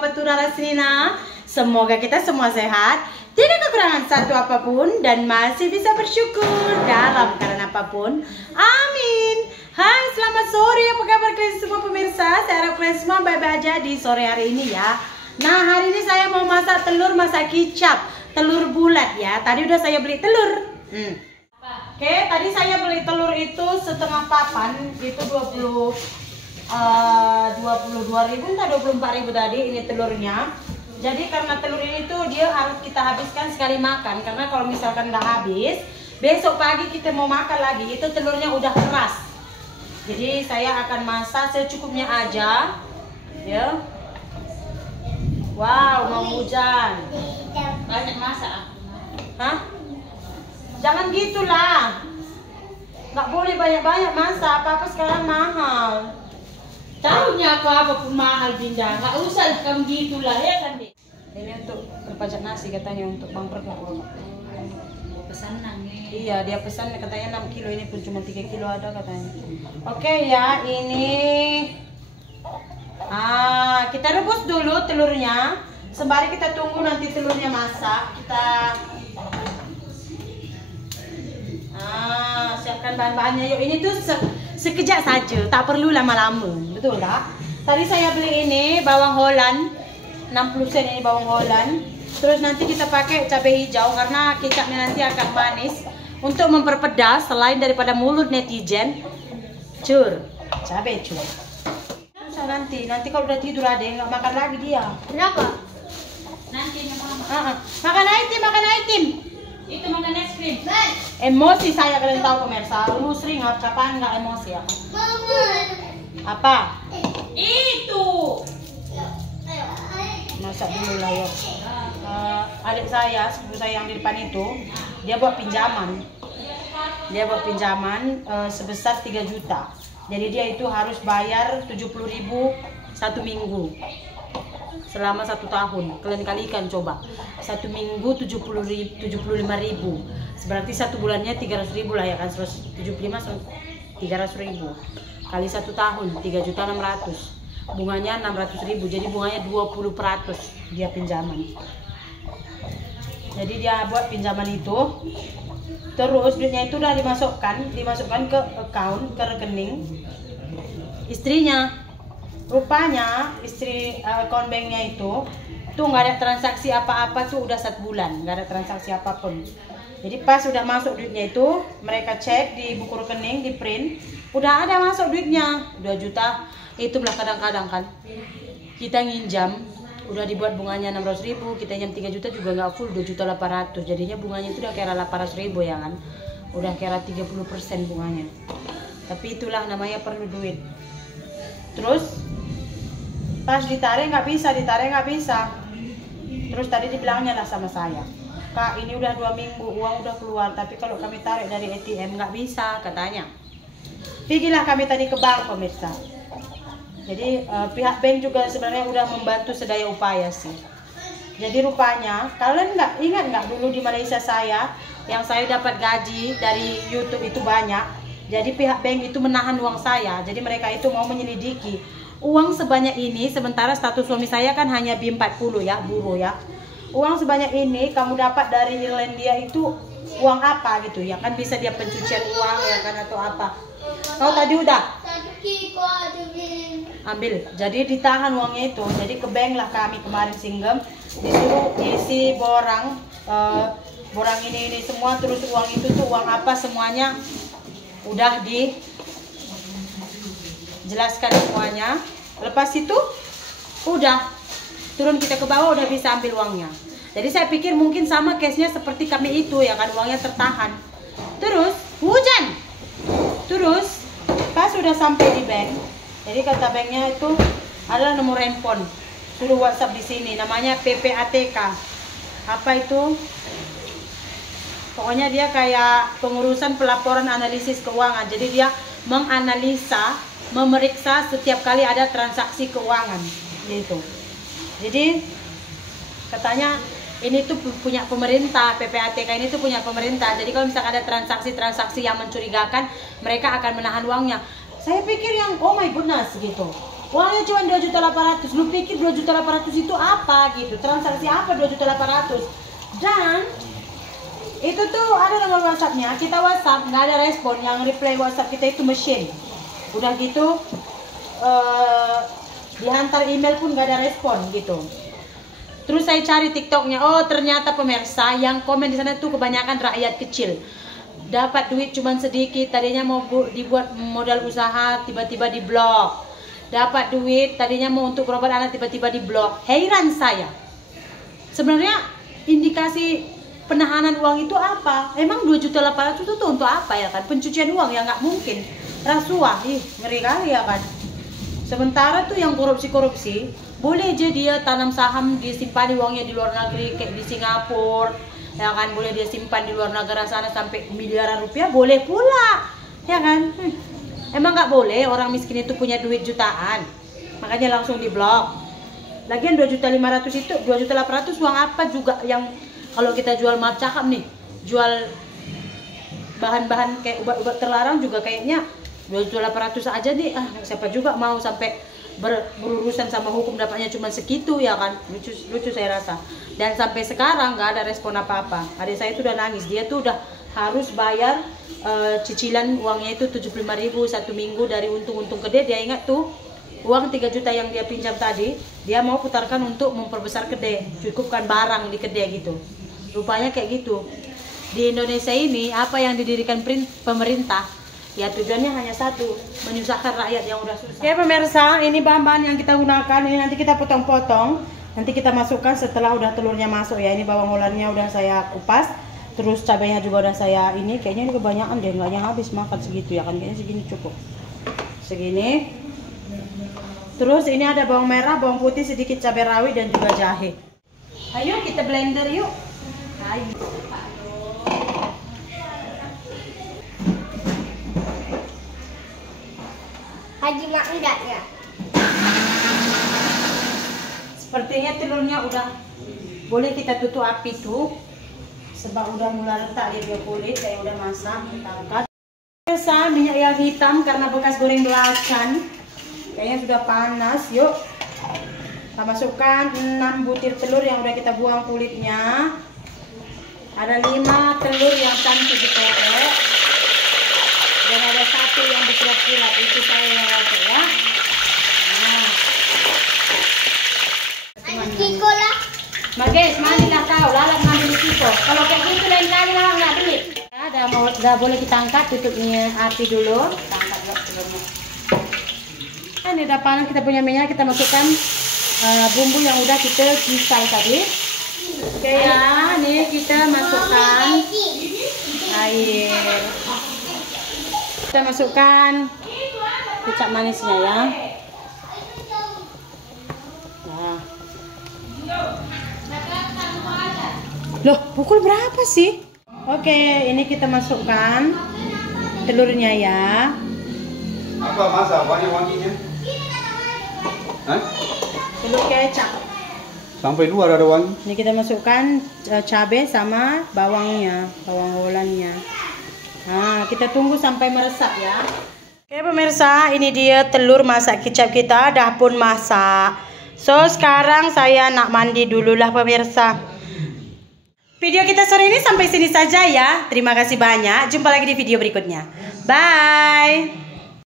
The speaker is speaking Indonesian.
Petura Rasnina. Semoga kita semua sehat, tidak kekurangan satu apapun, dan masih bisa bersyukur dalam keadaan apapun. Amin. Hai, selamat sore. Apa kabar kalian semua pemirsa? Saya harap kalian semua baik-baik aja di sore hari ini ya. Nah, hari ini saya mau masak telur, masak kicap, telur bulat ya. Tadi udah saya beli telur. Oke, tadi saya beli telur itu setengah papan, itu 22.000 entah 24.000 tadi ini telurnya. Jadi karena telur ini tuh dia harus kita habiskan sekali makan, karena kalau misalkan nggak habis, besok pagi kita mau makan lagi, itu telurnya udah keras. Jadi saya akan masak secukupnya aja, ya. Wow, mau hujan. Banyak masak. Hah? Jangan gitulah. Nggak boleh banyak-banyak masak, apa-apa sekarang mahal. Tahunya aku apapun mahal, Dinda. Nggak usah lah kamu gitulah ya kan, Dek. Ini untuk berpajak nasi katanya, untuk Bang Perkut. Pesanan nih. Iya, dia pesan katanya 6 kilo, ini pun cuma 3 kilo ada katanya. Oke ya, ini kita rebus dulu telurnya. Sembari kita tunggu nanti telurnya masak, kita siapkan bahan-bahannya. Yuk, ini tuh sekejap saja, tak perlu lama-lama, betul tak? Tadi saya beli ini bawang Holland 60 sen, ini bawang Holland. Terus nanti kita pakai cabai hijau karena kecapnya nanti akan manis. Untuk memperpedas selain daripada mulut netizen, cur, cabai cur. Susah nanti kalau udah tidur ada yang nggak makan lagi dia. Kenapa? Nanti mama. Makan item. Itu makan es krim. Emosi saya, kalian tahu pemirsa. Lu sering kapan nggak emosi ya? Apa? Itu. Masak dulu lah ya. Adik saya, sepupu saya yang di depan itu, dia buat pinjaman. Sebesar 3 juta. Jadi dia itu harus bayar 70.000 1 minggu. Selama 1 tahun. Kalian kalikan coba. 1 minggu 75.000. Berarti 1 bulannya 300.000 lah ya kan. 175 300.000. Kali 1 tahun 3.600.000. Bunganya 600.000, jadi bunganya 20% dia pinjaman. Jadi dia buat pinjaman itu, terus duitnya itu udah dimasukkan ke account, ke rekening istrinya. Rupanya istri account banknya itu tuh nggak ada transaksi apa-apa tuh udah 1 bulan, nggak ada transaksi apapun. Jadi pas udah masuk duitnya itu, mereka cek di buku rekening, di print, udah ada masuk duitnya 2 juta. Itulah kadang-kadang kan kita nginjam udah dibuat bunganya 600.000, kita nginjam 3 juta juga nggak full 2.800.000, jadinya bunganya itu udah kira 800.000 ya kan, udah kira 30% bunganya. Tapi itulah namanya perlu duit. Terus pas ditarik nggak bisa. Terus tadi dibilangnya lah sama saya, Kak, ini udah 2 minggu uang udah keluar, tapi kalau kami tarik dari ATM nggak bisa katanya. Pergilah kami tadi ke bank pemirsa. Jadi pihak bank juga sebenarnya udah membantu sedaya upaya sih. Jadi rupanya kalian ingat nggak dulu di Malaysia saya yang saya dapat gaji dari YouTube itu banyak. Jadi pihak bank itu menahan uang saya. Jadi mereka itu mau menyelidiki uang sebanyak ini, sementara status suami saya kan hanya B40 ya, buruh ya. Uang sebanyak ini kamu dapat dari Irlandia itu uang apa gitu ya kan, bisa dia pencucian uang ya kan atau apa. Kau tadi udah ambil, jadi ditahan uangnya itu. Jadi ke bank lah kami kemarin singgem, disuruh isi borang ini semua. Terus uang itu tuh uang apa semuanya udah dijelaskan semuanya. Lepas itu udah turun kita ke bawah, udah bisa ambil uangnya. Jadi saya pikir mungkin sama case-nya seperti kami itu ya kan, uangnya tertahan. Terus hujan. Terus pas sudah sampai di bank, jadi kata banknya itu adalah nomor handphone, suruh WhatsApp di sini, namanya PPATK. Apa itu? Pokoknya dia kayak pengurusan pelaporan analisis keuangan. Jadi dia menganalisa, memeriksa setiap kali ada transaksi keuangan, gitu. Jadi katanya ini tuh punya pemerintah, PPATK ini tuh punya pemerintah. Jadi kalau misalkan ada transaksi yang mencurigakan, mereka akan menahan uangnya. Saya pikir yang oh my goodness gitu. Uangnya cuma 2.800.000. Lu pikir 2.800.000 itu apa gitu? Transaksi apa 2.800.000? Dan itu tuh ada nomor WhatsAppnya. Kita WhatsApp nggak ada respon. Yang reply WhatsApp kita itu mesin. Udah gitu diantar email pun nggak ada respon gitu. Terus saya cari TikToknya. Oh ternyata pemirsa yang komen di sana tuh kebanyakan rakyat kecil. Dapat duit cuma sedikit. Tadinya mau dibuat modal usaha, tiba-tiba diblok. Dapat duit tadinya mau untuk berobat anak, tiba-tiba diblok. Heran saya. Sebenarnya indikasi penahanan uang itu apa? Emang 2.800.000 itu untuk apa ya kan? Pencucian uang ya nggak mungkin. Rasuah, ngeri kali ya kan. Sementara tuh yang korupsi boleh aja dia tanam saham, disimpan uangnya di luar negeri kayak di Singapura, ya kan? Boleh dia simpan di luar negara sana sampai miliaran rupiah, boleh pula, ya kan? Emang nggak boleh orang miskin itu punya duit jutaan, makanya langsung diblok. Lagian 2.500.000 itu 2.800.000 uang apa juga yang kalau kita jual, maaf cakap nih, jual bahan-bahan kayak obat-obat terlarang juga kayaknya 2.800.000 aja nih. Siapa juga mau sampai berurusan sama hukum dapatnya cuma segitu ya kan. Lucu saya rasa. Dan sampai sekarang nggak ada respon apa-apa. Adik saya itu udah nangis, dia tuh udah harus bayar cicilan uangnya itu 75.000 satu minggu dari untung-untung kedai. Dia ingat tuh uang 3 juta yang dia pinjam tadi, dia mau putarkan untuk memperbesar kedai, cukupkan barang di kedai gitu. Rupanya kayak gitu. Di Indonesia ini apa yang didirikan pemerintah ya tujuannya hanya satu, menyusahkan rakyat yang udah susah. Oke pemirsa, ini bahan-bahan yang kita gunakan. Ini nanti kita potong-potong, nanti kita masukkan setelah udah telurnya masuk ya. Ini bawang ularnya udah saya kupas, terus cabenya juga udah saya ini. Kayaknya ini kebanyakan deh, nggaknya habis makan segitu ya kan. Kayaknya segini cukup, segini. Terus ini ada bawang merah, bawang putih, sedikit cabai rawit dan juga jahe. Ayo kita blender yuk. Ayo. Haji mak enggak ya? Sepertinya telurnya udah boleh kita tutup api tuh, sebab udah mulai retak dia kulit. Saya udah masak, kita angkat. Biasa minyak yang hitam karena bekas goreng belacan. Kayaknya sudah panas. Yuk kita masukkan 6 butir telur yang udah kita buang kulitnya. Ada 5 telur yang cantik dikorek, dan ada 1 yang dikilap-kilap, itu saya yang rasa ya. Kiko lah. Mages, manilah kau, lalat ngambil Kiko. Kalau kayak gitu lain kali lah nggak beli. Udah boleh kita angkat, tutupnya api dulu. Kita angkat telurnya. Ini udah panas, kita punya minyak, kita masukkan bumbu yang udah kita gisal tadi. Oke ya, nih kita masukkan air. Kita masukkan kecap manisnya ya. Nah. Loh, pukul berapa sih? Oke, ini kita masukkan telurnya ya. Apa masa banyak wanginya? Hah? Telur kecap. Sampai luar ada wangi. Ini kita masukkan cabai sama bawangnya, bawang bolannya. Nah, kita tunggu sampai meresap ya. Oke pemirsa, ini dia telur masak kicap kita, dah pun masak. So sekarang saya nak mandi dulu lah pemirsa. Video kita sore ini sampai sini saja ya. Terima kasih banyak. Jumpa lagi di video berikutnya. Bye.